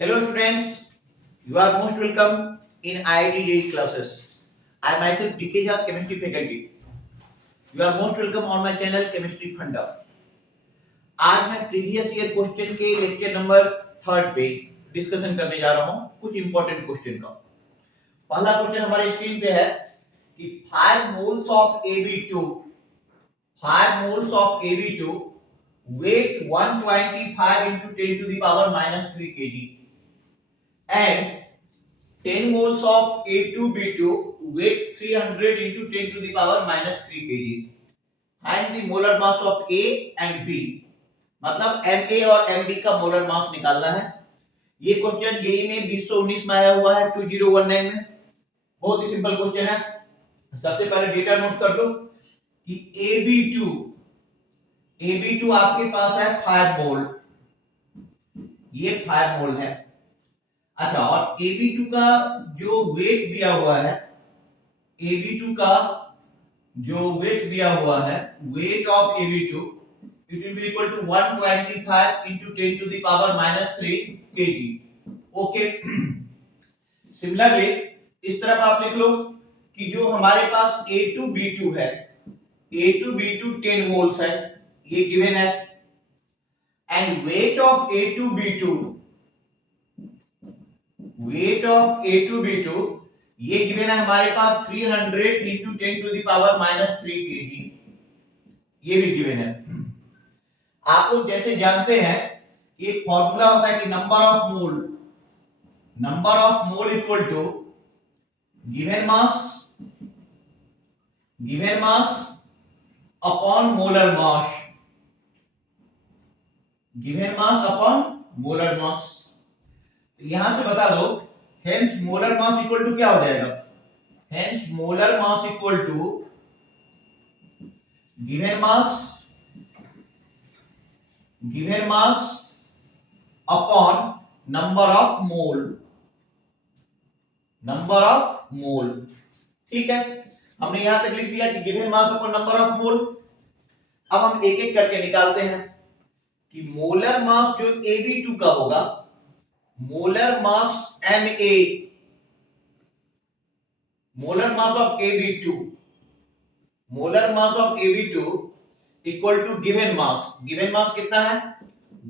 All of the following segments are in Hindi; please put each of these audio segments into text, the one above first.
Hello students, you are most welcome in IIT JEE classes. I myself DK Jha, chemistry faculty. You are most welcome on my channel Chemistry Funda. आज मैं प्रीवियस ईयर क्वेश्चन के लेक्चर नंबर 3 पे डिस्कशन करने जा रहा हूँ कुछ इंपॉर्टेंट क्वेश्चन का। पहला क्वेश्चन हमारे स्क्रीन पे है कि 5 moles of Ab2 weight 125 into 10 to the power minus 3 kg and 10 moles of A2B2 weight 300 into 10 to the power minus 3 kg. Find the molar mass of A and B. मतलब Ma और Mb का मोलर मास निकालना है। ये क्वेश्चन जेईई में 2019 में आया हुआ है 2019 में। बहुत ही सिंपल क्वेश्चन है। सबसे पहले डेटा नोट कर लो कि AB2 आपके पास है 5 मोल, ये 5 मोल है। अच्छा, और AB2 का जो वेट दिया हुआ है, AB2 का जो वेट दिया हुआ है, weight of AB2 it will be equal to 125 into 10 to the power minus 3 kg. Okay, similarly इस तरफ आप लिख लो कि जो हमारे पास A2B2 है, A2B2 10 मोल्स है, ये गिवन है, एंड वेट ऑफ A2B2 ये गिवन है हमारे पास 300 into 10 to the power minus 3 kg, ये भी गिवन है। आप लोग जैसे जानते हैं ये फॉर्मूला होता है कि number of mole equal to given mass upon molar mass, यहां से बता दो, hence molar mass equal to क्या हो जाएगा? Hence molar mass equal to given mass upon number of mole. ठीक है, हमने यहां तक लिख दिया कि given mass upon number of mole. अब हम एक एक करके निकालते हैं कि मोलर मास जो AB2 का होगा, molar mass Ma, molar mass of AB2 equal to given mass कितना है?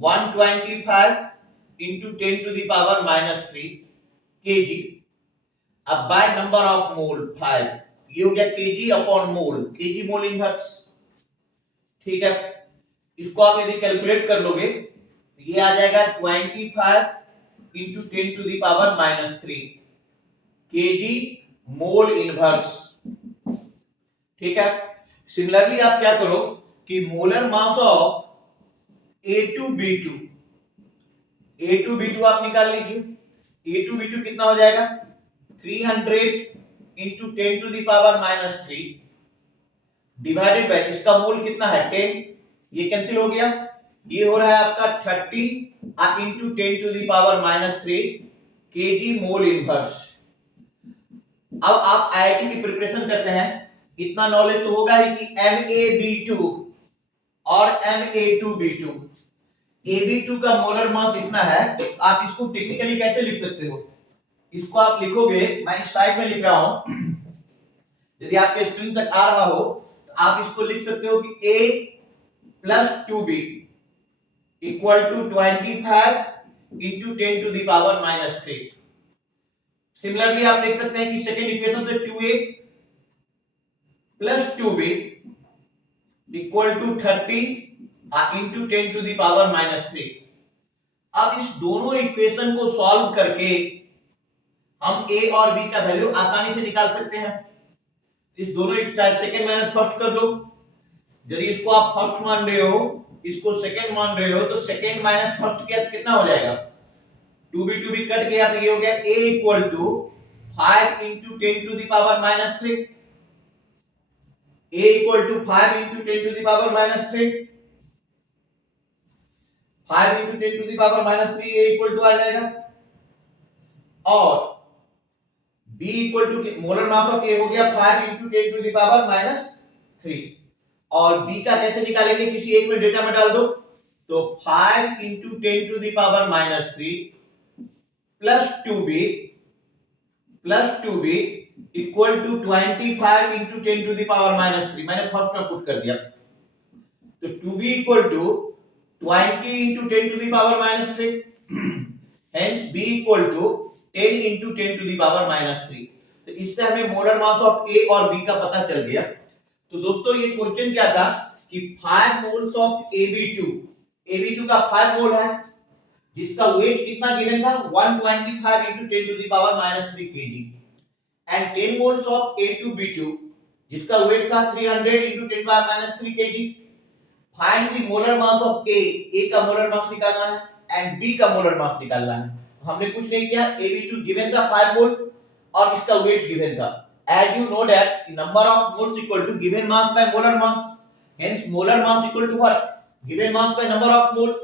125 into 10 to the power minus 3 kg। अब बाय नंबर ऑफ मोल 5, ये हो गया kg अपॉन मोल, kg मोल इनवर्स। ठीक है, इसको आप यदि कैलकुलेट कर लोगे तो ये आ जाएगा 25 into 10 to the power minus 3 kg mole inverse. ठीक है, सिमिलरली आप क्या करो कि मोलर मास ऑफ A2B2 आप निकाल लीजिए। A2B2 कितना हो जाएगा? 300 into 10 to the power minus 3 divided by इसका मोल कितना है? 10, ये कैंसिल हो गया, ये हो रहा है आपका 30 into 10 to the power minus 3 kg mole inverse. अब आप आईआईटी की प्रिपरेशन करते हैं, इतना नॉलेज तो होगा ही कि MaB2 और Ma2B2, AB2 का मोलर मास इतना है। आप इसको टेक्निकली कैसे लिख सकते हो? इसको आप लिखोगे, मैं इस साइड में लिख रहा हूं, यदि आपके स्क्रीन तक आ रहा हो तो आप इसको लिख सकते हो कि A plus 2B equal to 25 into 10 to the power minus 3। Similarly आप लिख सकते हैं कि सेकेंड इक्वेशन से 2A plus 2B equal to 30 into 10 to the power minus 3। अब इस दोनों इक्वेशन को सॉल्व करके हम A और B का वैल्यू आसानी से निकाल सकते हैं। इस दोनों सेकंड माइनस फर्स्ट कर दो, यदि इसको आप फर्स्ट मान रहे हो, इसको सेकंड मान रहे हो, तो सेकंड माइनस फर्स्ट कितना हो जाएगा? 2b कट गया तो ये हो गया A equal to 5 into 10 to the power minus 3। A equal to 5 into 10 to the power minus 3, 5 into 10 to the power minus 3 A equal to आ जाएगा, और B equal to molar mass of A हो गया 5 into 10 to the power minus 3, और B का कैसे निकालेंगे? किसी एक में डेटा में डाल दो, तो 5 into 10 to the power minus 3 plus two B equal to 25 into 10 to the power minus 3। मैंने फर्स्ट में पुट कर दिया, तो 2b equal to 20 into 10 to the power minus 3, hence b equal to 10 into 10 to the power minus 3। तो इससे हमें मोलर मास ऑफ A और B का पता चल गया। तो दोस्तों ये क्वेश्चन क्या था कि 5 मोल्स ऑफ Ab2 का 5 मोल है, जिसका वेट कितना गिवन था 125 into 10 to the power minus 3 kg, and 10 moles of A2B2 जिसका वेट था 300 into 10 power minus 3 kg। Find the molar mass of A का मोलर मास निकालना है एंड B का मोलर मास निकालना है। हमने कुछ नहीं किया, Ab2 गिवन था 5 मोल और इसका वेट गिवन था। As you know that number of moles equal to given mass by molar mass, hence molar mass equal to what? Given mass by number of mole।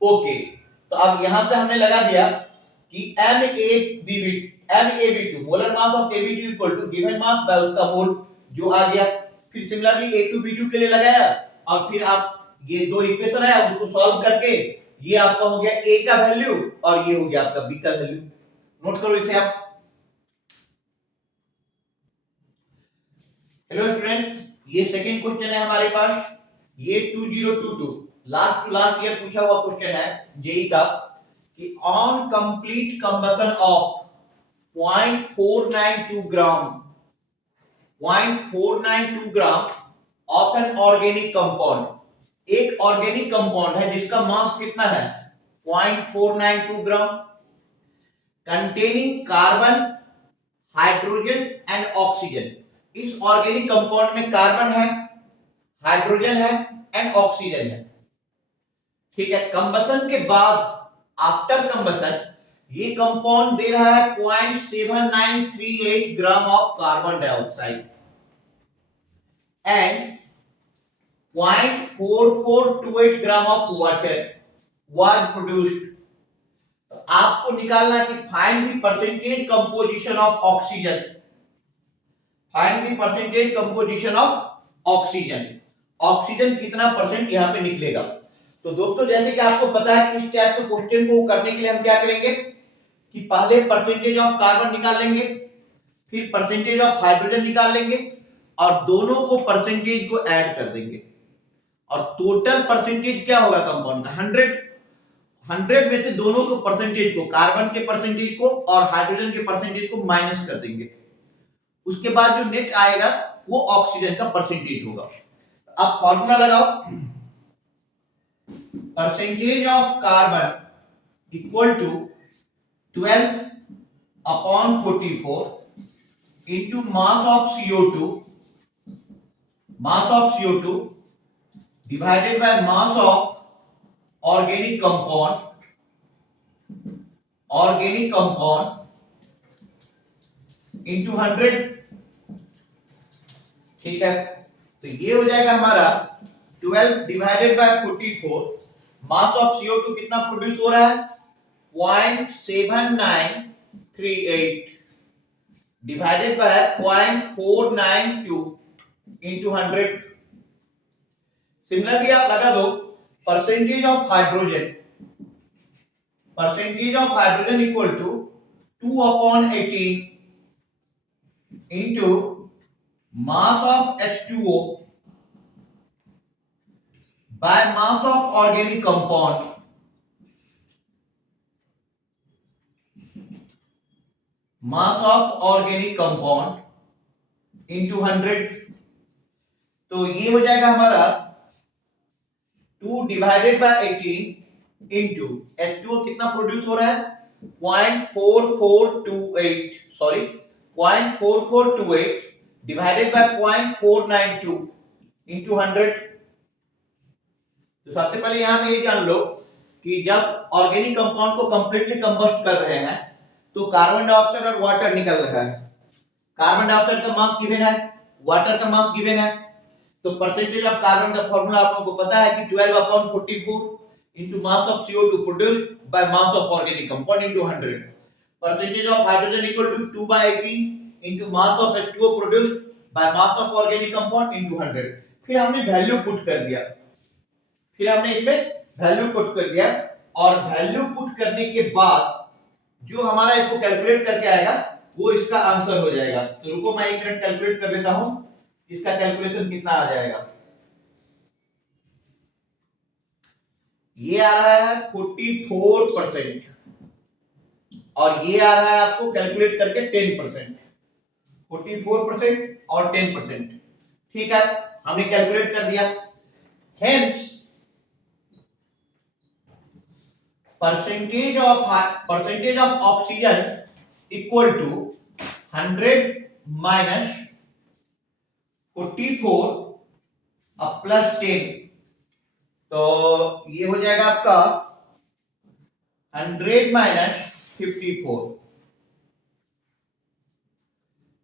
Okay, तो अब यहां पे हमने लगा दिया कि MaBb2 molar mass of Ab2 equal to given mass by उसका मोल, जो आ गया। फिर सिमिलरली A2B2 के लिए लगाया और फिर आप ये दो इक्वेशन है उसको सॉल्व करके ये आपका हो गया A का वैल्यू और ये हो गया आपका B का वैल्यू। नोट करो इसे आप। हेलो स्टूडेंट्स, ये सेकंड क्वेश्चन है हमारे पास, ये 2022 लास्ट टू लास्ट ईयर पूछा हुआ क्वेश्चन है जेई का कि on complete combustion of 0.492 gram of an organic compound, एक ऑर्गेनिक कंपाउंड है जिसका मास कितना है 0.492 gram, containing carbon, hydrogen and oxygen. इस ऑर्गेनिक कंपाउंड में कार्बन है, हाइड्रोजन है एंड ऑक्सीजन है। ठीक है, कंबशन के बाद आफ्टर कंबशन ये कंपाउंड दे रहा है 0.7938 gram of carbon dioxide and 0.4428 gram of water was produced. तो आपको निकालना है कि find the percentage composition of oxygen, find the percentage composition of oxygen, oxygen कितना परसेंट यहां पे निकलेगा। तो दोस्तों जैसे कि आपको पता है कि इस टाइप के क्वेश्चन को करने के लिए हम क्या करेंगे कि पहले परसेंटेज ऑफ कार्बन निकाल लेंगे, फिर परसेंटेज ऑफ हाइड्रोजन निकाल लेंगे और दोनों को परसेंटेज को ऐड कर देंगे और टोटल परसेंटेज क्या होगा कंपाउंड का 100 में से दोनों को परसेंटेज को, कार्बन के परसेंटेज को और हाइड्रोजन के परसेंटेज को माइनस कर देंगे। उसके बाद जो नेट आएगा वो ऑक्सीजन का परसेंटेज होगा। अब फॉर्मूला लगाओ, percentage of carbon equal to 12/44 into mass of CO2 divided by mass of organic compound into 100। ठीक है, तो ये हो जाएगा हमारा 12 divided by 44। Mass of CO2 कितना प्रोड्यूस हो रहा है 0.7938 डिवाइडेड बाय 0.492 into 100। सिमिलरली आप लगा दो percentage of hydrogen equal to 2/18 into mass of H2O by mass of organic compound into 100। तो ये हो जाएगा हमारा 2 डिवाइडेड बाय 18 into H2O कितना प्रोड्यूस हो रहा है 0.4428 डिवाइडेड बाय 0.492 into 100। तो सबसे पहले यहां पे ये जान लो कि जब ऑर्गेनिक कंपाउंड को कंप्लीटली कंबस्ट कर रहे हैं तो कार्बन डाइऑक्साइड और वाटर निकल रहा है। कार्बन डाइऑक्साइड का मास गिवन है, वाटर का मास गिवन है, तो परसेंटेज ऑफ कार्बन का फार्मूला आप लोगों को पता है कि 12/44 into mass of CO2 produced by mass of organic compound into 100। percentage of hydrogen equal to 2/18 into mass of H2O produced by mass of organic compound into 100। फिर हमने वैल्यू पुट कर दिया, और वैल्यू पुट करने के बाद जो हमारा इसको कैलकुलेट करके आएगा वो इसका आंसर हो जाएगा। तो रुको मैं 1 मिनट कैलकुलेट कर लेता हूं, इसका कैलकुलेशन कितना आ जाएगा। ये आ रहा है 44% और ये आ रहा है आपको कैलकुलेट करके 10%। 44% और 10%, ठीक है, हमने कैलकुलेट कर दिया। Hence percentage of oxygen equal to 100 minus 44 plus 10, तो ये हो जाएगा आपका 100 माइनस 54,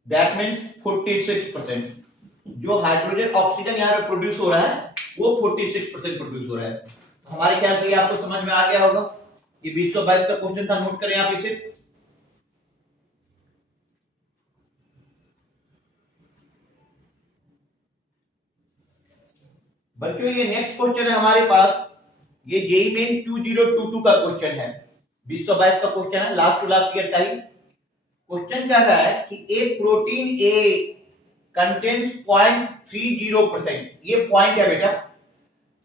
दैट मीन्स 46%। जो हाइड्रोजन ऑक्सीजन यहाँ पे प्रोड्यूस हो रहा है वो 46% प्रोड्यूस हो रहा है। तो हमारे ख्याल से आपको समझ में आ गया होगा। ये 222 का क्वेश्चन था, नोट करें आप इसे। बच्चों ये नेक्स्ट क्वेश्चन है हमारे पास, ये जेईई मेन 2022 का क्वेश्चन है, 222 का क्वेश्चन है, लास्ट टू लास्ट ईयर का ही क्वेश्चन कह रहा है कि ए प्रोटीन ए कंटेन्स 0.30%, ये पॉइंट है बेटा,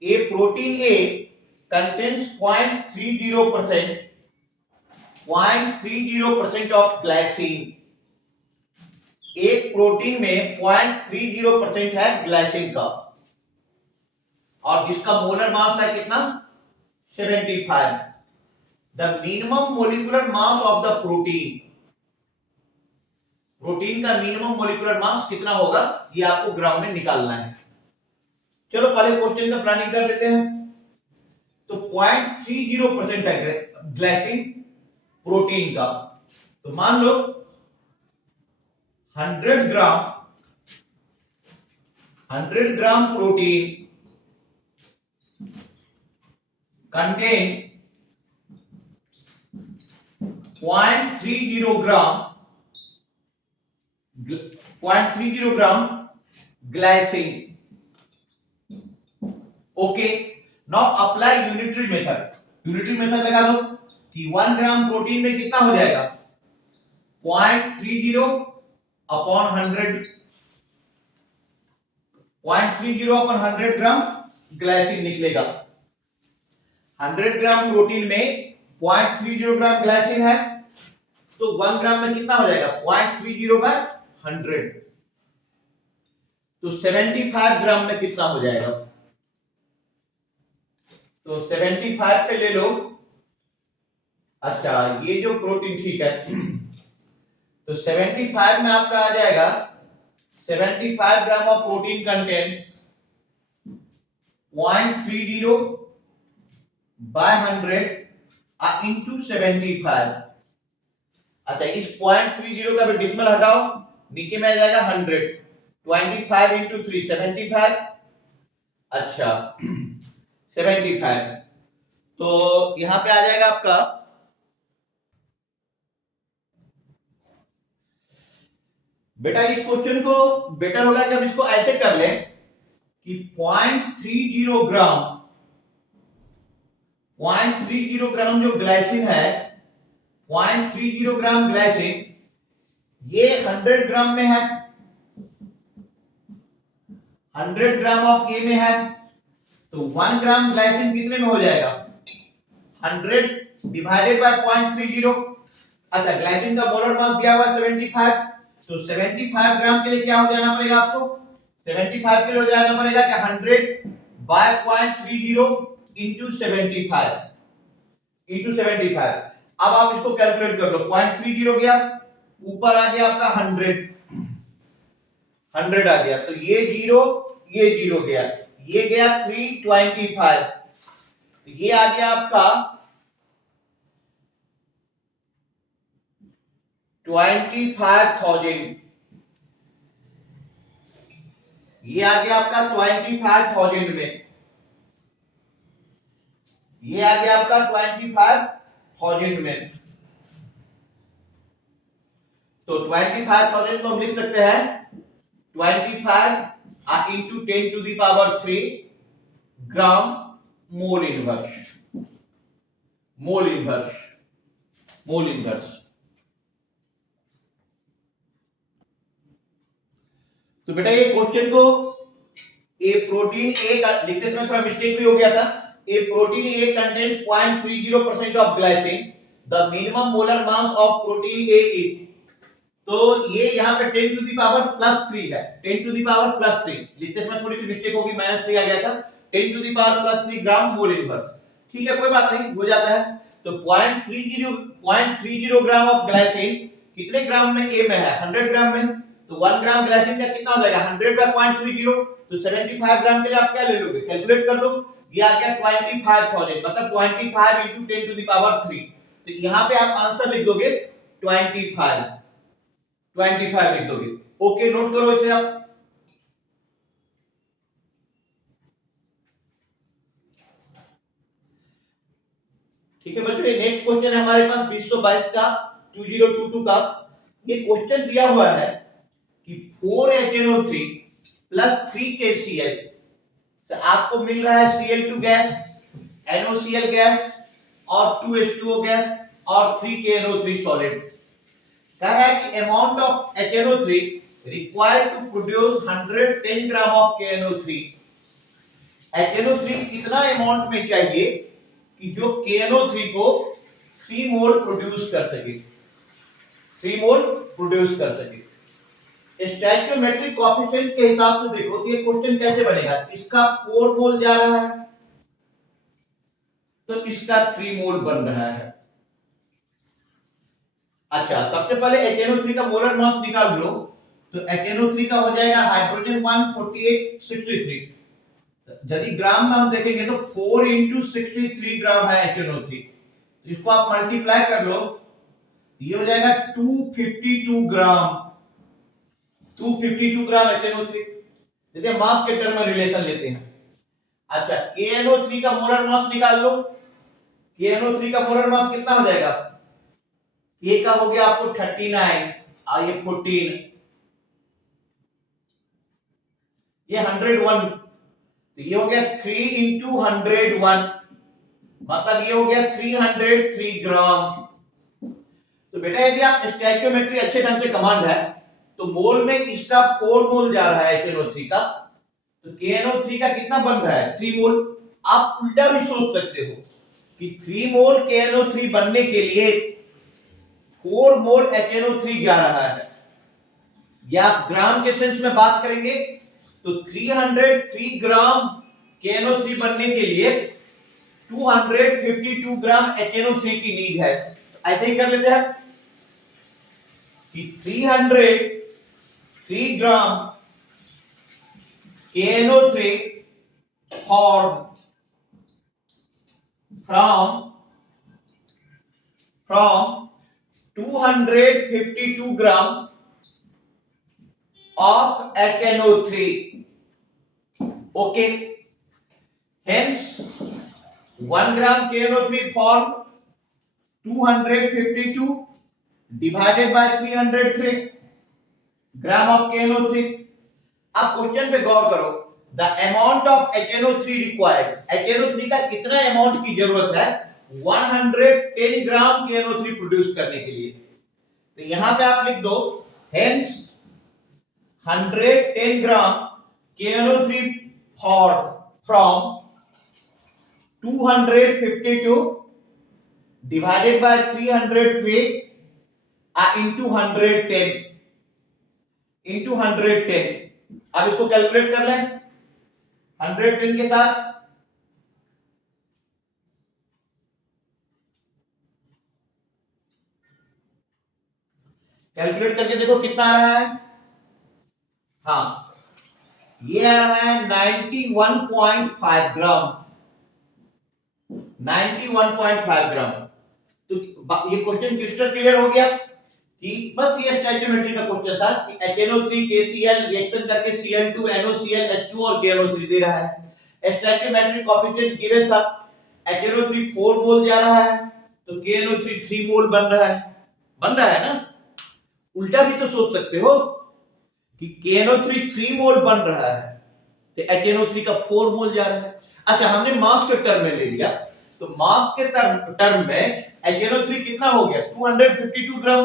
A protein A contains 0.30%, 0.30% of glycine. एक प्रोटीन में 0.30% है ग्लाइसिन का और जिसका मोलर मास है कितना, 75। The minimum molecular mass of the protein, protein का मिनिमम मोलिकुलर मास कितना होगा ये आपको ग्राम में निकालना है। चलो पहले क्वेश्चन का प्लानिंग कर लेते हैं। तो 0.30% है ग्लाइसिन प्रोटीन का, तो मान लो 100 gram protein contain 0.30 gram glycine. Okay, now apply unitary method. Unitary method लगा दो कि 1 ग्राम प्रोटीन में कितना हो जाएगा, 0.30 अपॉन 100, 0.30 अपॉन 100 ग्राम ग्लाइसिन निकलेगा। 100 ग्राम प्रोटीन में 0.30 ग्राम ग्लाइसिन है, तो 1 ग्राम में कितना हो जाएगा, 0.30 बाय 100, तो 75 ग्राम में कितना हो जाएगा। तो 75 पे ले लो, अच्छा ये जो प्रोटीन, ठीक है, तो 75 में आपका आ जाएगा 75 gram of protein contents 0.30 by 100 into 75। अच्छा इस 0.30 का भी डिसिमल हटाओ, नीचे में आ जाएगा 100, 25 इंटू 3 75, अच्छा 75, तो यहां पे आ जाएगा आपका, बेटा इस क्वेश्चन को बेटर होगा कि हम इसको ऐसे कर लें कि 0.30 ग्राम जो ग्लाइसिन है, 0.30 ग्राम ग्लाइसिन ये 100 ग्राम में है, 100 ग्राम ऑफ ए में है, तो 1 ग्राम ग्लाइसिन कितने में हो जाएगा, 100 डिवाइडेड बाय 0.30। अच्छा ग्लाइसिन का मोलर मास दिया हुआ 75, तो 75 ग्राम के लिए क्या हो जाना पड़ेगा आपको, 75 के लिए हो जाना पड़ेगा कि 100 बाय 0.30 इंटू 75। अब आप इसको कैलकुलेट कर लो, 0.30 गया, ऊपर आ गया आपका 100 आ गया, तो ये जीरो गया, ये गया 325, तो ये आ गया आपका 25,000, ये आ गया आपका 25,000 में, ये आ गया आपका 25,000 में। तो 25,000 को हम लिख सकते हैं 25 into 10 to the power 3 gram mole inverse. Mole inverse. तो बेटा ये क्वेश्चन को ए प्रोटीन ए का लिखते समय थोड़ा मिस्टेक भी हो गया था। A protein A contains 0.30% of glycine, the minimum molar mass of protein A is, तो ये यहाँ पे 10 टू दी पावर प्लस 3 है, 10 टू दी पावर प्लस 3, लिखते समय थोड़ी सी मिस्टेक होगी, -3 आ गया था, 10 to the power plus 3 gram mole inverse. ठीक है, कोई बात नहीं, हो जाता है। तो 0.30 ग्राम ऑफ ग्लाइसिन कितने ग्राम में ए में है, 100 ग्राम में, तो 1 ग्राम ग्लाइसिन का कितना हो जाएगा, 100 बाय 0.30, तो 75 ग्राम के लिए आप क्या ले लोगे, कैलकुलेट कर लो, ये आ गया 25,000, मतलब 25 into 10 to the power 3, तो यहाँ पे आप आंसर लिख दोगे 25 लिख दोगे। ओके, नोट करो इसे आप। ठीक है बच्चों, नेक्स्ट क्वेश्चन है हमारे पास 2022 का 2022 का। ये क्वेश्चन दिया हुआ है कि 4HNO3 प्लस 3KCl, तो आपको मिल रहा है Cl2 गैस, NOCl गैस और 2H2O गैस और 3KNO3 सॉलिड। कह रहा है कि amount of HNO3 required to produce 110 gram of KNO3। HNO3 कितना अमाउंट में चाहिए कि जो KNO3 को 3 मोल प्रोड्यूस कर सके, 3 मोल प्रोड्यूस कर सके। स्टैच्यूमेट्रिक कोएफिशिएंट के हिसाब से देखो कि ये क्वेश्चन कैसे बनेगा, इसका 4 मोल जा रहा है तो इसका 3 मोल बन रहा है। अच्छा, सबसे पहले HNO3 का मोलर मास निकाल लो, तो HNO3 का हो जाएगा हाइड्रोजन 14863, यदि ग्राम में हम देखेंगे तो 4 into 63 ग्राम है HNO3, इसको आप मल्टीप्लाई कर लो, ये हो जाएगा 252 ग्राम, 252 ग्राम HNO3। देखिए मास के टर्म में रिलेशन लेते हैं। अच्छा, KNO3 का मोलर मास निकाल लो, KNO3 का मोलर मास कितना हो जाएगा, ये का हो गया आपको 39 और ये 14, ये 101, तो ये हो गया 3 into 101, मतलब ये हो गया 303 ग्राम। तो बेटा यदि आप स्टैच्यूमेट्री अच्छे ढंग से कमांड है तो मोल में इसका 4 मोल जा रहा है KNO3 का, तो KNO3 का कितना बन रहा है, 3 मोल। आप उल्टा भी सोच सकते हो कि 3 मोल KNO3 बनने के लिए 4 मोल HNO3 जा रहा है, या आप ग्राम के सेंस में बात करेंगे तो 303 ग्राम KNO3 बनने के लिए 252 ग्राम HNO3 की नीड है। ऐसे ही कर लेते हैं कि 303 ग्राम KNO3 formed from 252 gram of HNO3. Okay, hence 1 gram KNO3 formed 252 divided by 303 gram of KNO3। अब क्वेश्चन पे गौर करो, the amount of HNO3 required, HNO3 का कितना अमाउंट की जरूरत है 110 ग्राम KNO3 प्रोड्यूस करने के लिए, तो यहां पे आप लिख दो hence 110 gram KNO3 formed from 252 divided by 303 into 110 into 110। अब इसको कैलकुलेट कर लें 110 के साथ, कैलकुलेट करके देखो कितना आ रहा है। हाँ, ये आ रहा है 91.5 ग्राम, 91.5 ग्राम। तो ये क्वेश्चन क्रिस्टल क्लियर हो गया कि बस ये स्टैच्यूमेट्री का क्वेश्चन था कि HNO3 KCl रिएक्शन करके Cl2 NOCl H2 और KNO3 दे रहा है। स्टैच्यूमेट्री कोएफिशिएंट गिवन था, HNO3 4 मोल जा रहा है तो KNO3 3 मोल बन रहा है ना। उल्टा भी तो सोच सकते हो कि KNO3 3 मोल बन रहा है तो HNO3 का 4 मोल जा रहा है। अच्छा, हमने मास के टर्म में ले लिया तो मास के टर्म में HNO3 कितना हो गया 252 ग्राम।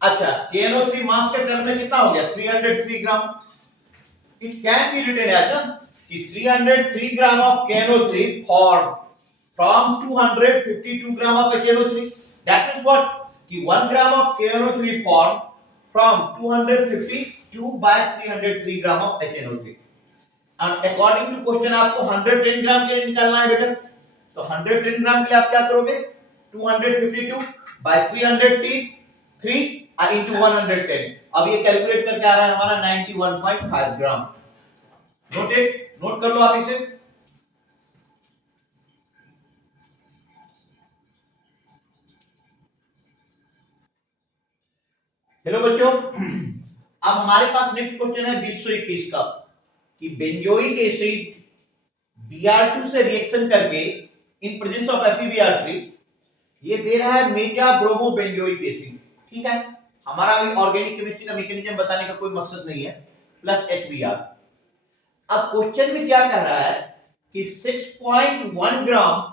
अच्छा KNO3 मास के टर्म में कितना हो गया 303 gram. It can be written as कि 303 gram of KNO3 form from 252 gram of HNO3. That is what कि 1 gram of KNO3 formed from 252 by 303 gram of HNO3. And according to question आपको 110 ग्राम के लिए निकालना है बेटा। तो 110 ग्राम के लिए आप क्या करोगे 252 by 303 into 110। अब ये कैलकुलेट करके आ रहा है हमारा 91.5 ग्राम। नोट कर लो आप इसे। हेलो बच्चों, अब हमारे पास नेक्स्ट क्वेश्चन है 2021 का कि बेंजोइक एसिड Br2 से रिएक्शन करके इन प्रेजेंस ऑफ FeBr3 ये दे रहा है मेटा ब्रोमो बेंजोइक एसिड। ठीक है, हमारा अभी ऑर्गेनिक केमिस्ट्री का मैकेनिज्म बताने का कोई मकसद नहीं है, प्लस HBr। अब क्वेश्चन में क्या कह रहा है कि 6.1 ग्राम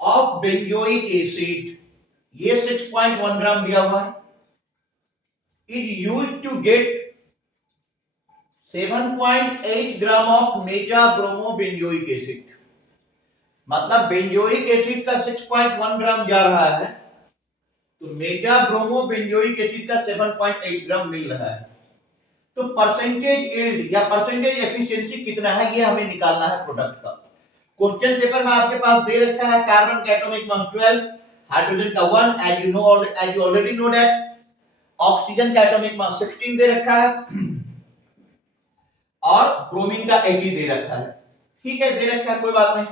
ऑफ बेंजोइक एसिड, ये 6.1 ग्राम दिया हुआ है, is used to get 7.8 gram of Meta bromo benzoic acid. मतलब बेंजोइक एसिड का 6.1 ग्राम जा रहा है, तो मेटा ब्रोमो बेंजोइक एसिड का 7.8 ग्राम मिल रहा है। तो परसेंटेज यील्ड या परसेंटेज एफिशिएंसी कितना है ये हमें निकालना है प्रोडक्ट का। क्वेश्चन पेपर में आपके पास दे रखा है कार्बन का एटॉमिक मास 12, हाइड्रोजन का 1, as you already know that. Oxygen का एटॉमिक मास 16 दे रखा है और ब्रोमीन का 80 दे रखा है। ठीक है, दे रखा है, कोई बात नहीं।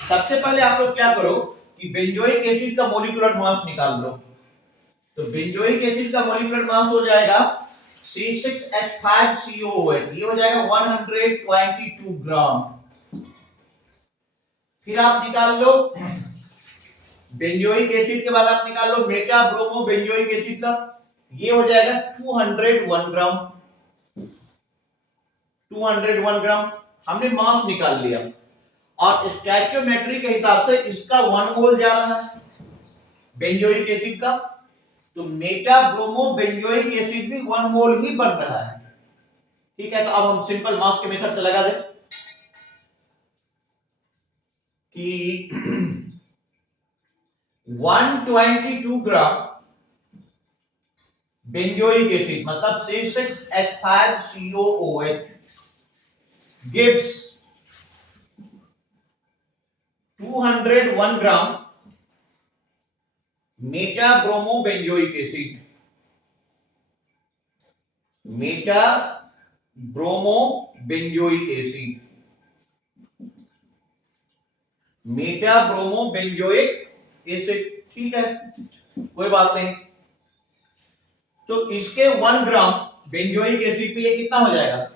सबसे पहले आप लोग क्या करो कि बेंजोइक एसिड का मॉलिक्यूलर मास निकाल लो। तो बेंजोइक एसिड का मॉलिक्यूलर मास हो जाएगा C6H5COOH, ये हो जाएगा 122 ग्राम। फिर आप निकाल लो बेंजोइक एसिड के बाद आप निकाल लो मेटा ब्रोमो बेंजोइक एसिड का, ये हो जाएगा 201 ग्राम। 201 ग्राम हमने मास निकाल लिया और स्टैच्योमेट्री के हिसाब से इसका 1 मोल जा रहा है बेंजोइक एसिड का, तो मेटा ब्रोमो बेंजोइक एसिड भी 1 मोल ही बन रहा है। ठीक है, तो अब हम सिंपल मास के मेथड से लगा दें कि 122 ग्राम बेंजोइक एसिड मतलब C6H5COOH gives 201 gram meta bromo benzoic acid. Meta bromo benzoic acid, meta bromo benzoic acid. ठीक है, कोई बात नहीं। तो इसके 1 ग्राम बेंजोइक एसिड पे ये कितना हो जाएगा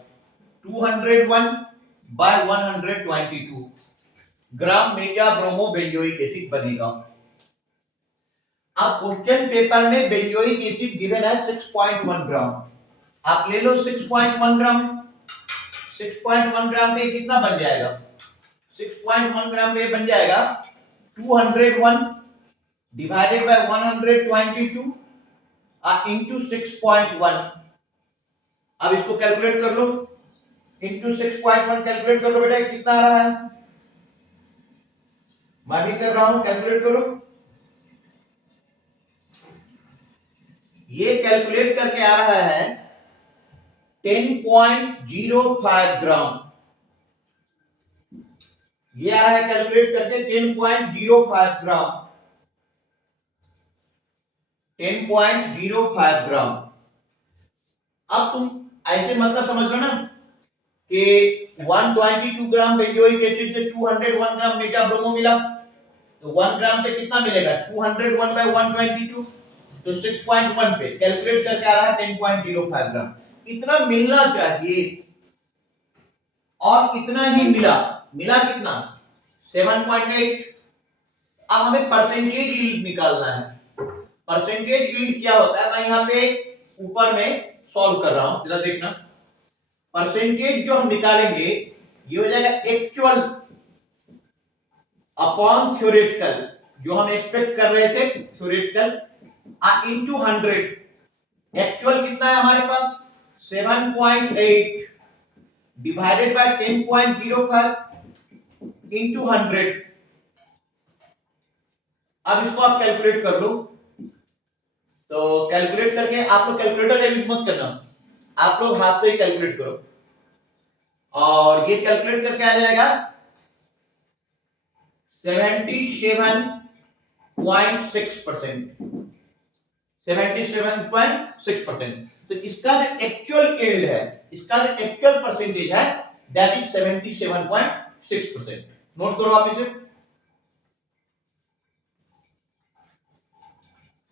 201 by 122 gram meta bromo benzoic acid बनेगा। अब क्वेश्चन पेपर में बेंजोइक एसिड गिवन है 6.1 ग्राम, आप ले लो 6.1 ग्राम। 6.1 ग्राम पे कितना बन जाएगा 6.1 ग्राम पे बन जाएगा 201 डिवाइडेड बाय 122 इंटू 6.1। अब इसको कैलकुलेट कर लो, इंटू 6.1 कैलकुलेट कर लो बेटा, कितना आ रहा है, मैं भी कर रहा हूं, कैलकुलेट करो। ये कैलकुलेट करके आ रहा है 10.05 ग्राम। ये आ रहा है कैलकुलेट करके 10.05 ग्राम। 10.05 ग्राम। अब तुम ऐसे मतलब समझ लो ना कि 122 ग्राम बेंजोइक एसिड से 201 ग्राम मेटा ब्रोमो मिला, तो 1 ग्राम पे कितना मिलेगा 201 by 122, तो 6.1 पे कैलकुलेट करके आ रहा है 10.05 ग्राम। इतना मिलना चाहिए और इतना ही मिला। मिला कितना 7.8। अब हमें परसेंटेज यील्ड निकालना है। परसेंटेज यील्ड क्या होता है, मैं यहाँ पे ऊपर में सॉल्व कर रहा हूं, जरा देखना। परसेंटेज जो हम निकालेंगे ये हो जाएगा एक्चुअल अपॉन थ्योरेटिकल, जो हम एक्सपेक्ट कर रहे थे थ्योरेटिकल, इनटू 100। एक्चुअल कितना है हमारे पास 7.8 डिवाइडेड बाय 10.05 इनटू 100। अब इसको आप कैलकुलेट कर लो। तो कैलकुलेट करके आप लोग कैलकुलेटर का यूज मत करना, आप लोग हाथ से ही कैलकुलेट करो। और ये कैलकुलेट करके आ जाएगा 77.6%। 77.6%। तो इसका जो एक्चुअल यील्ड है, इसका जो एक्चुअल परसेंटेज है, दैट इज 77.6%। नोट करो आप इसे,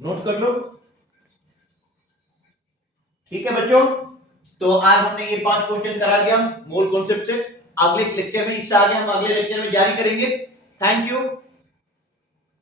नोट कर लो। ठीक है बच्चों, तो आज हमने ये 5 क्वेश्चन करा दिया मोल कॉन्सेप्ट से। अगले लेक्चर में इससे आगे हम अगले लेक्चर में जारी करेंगे। Thank you.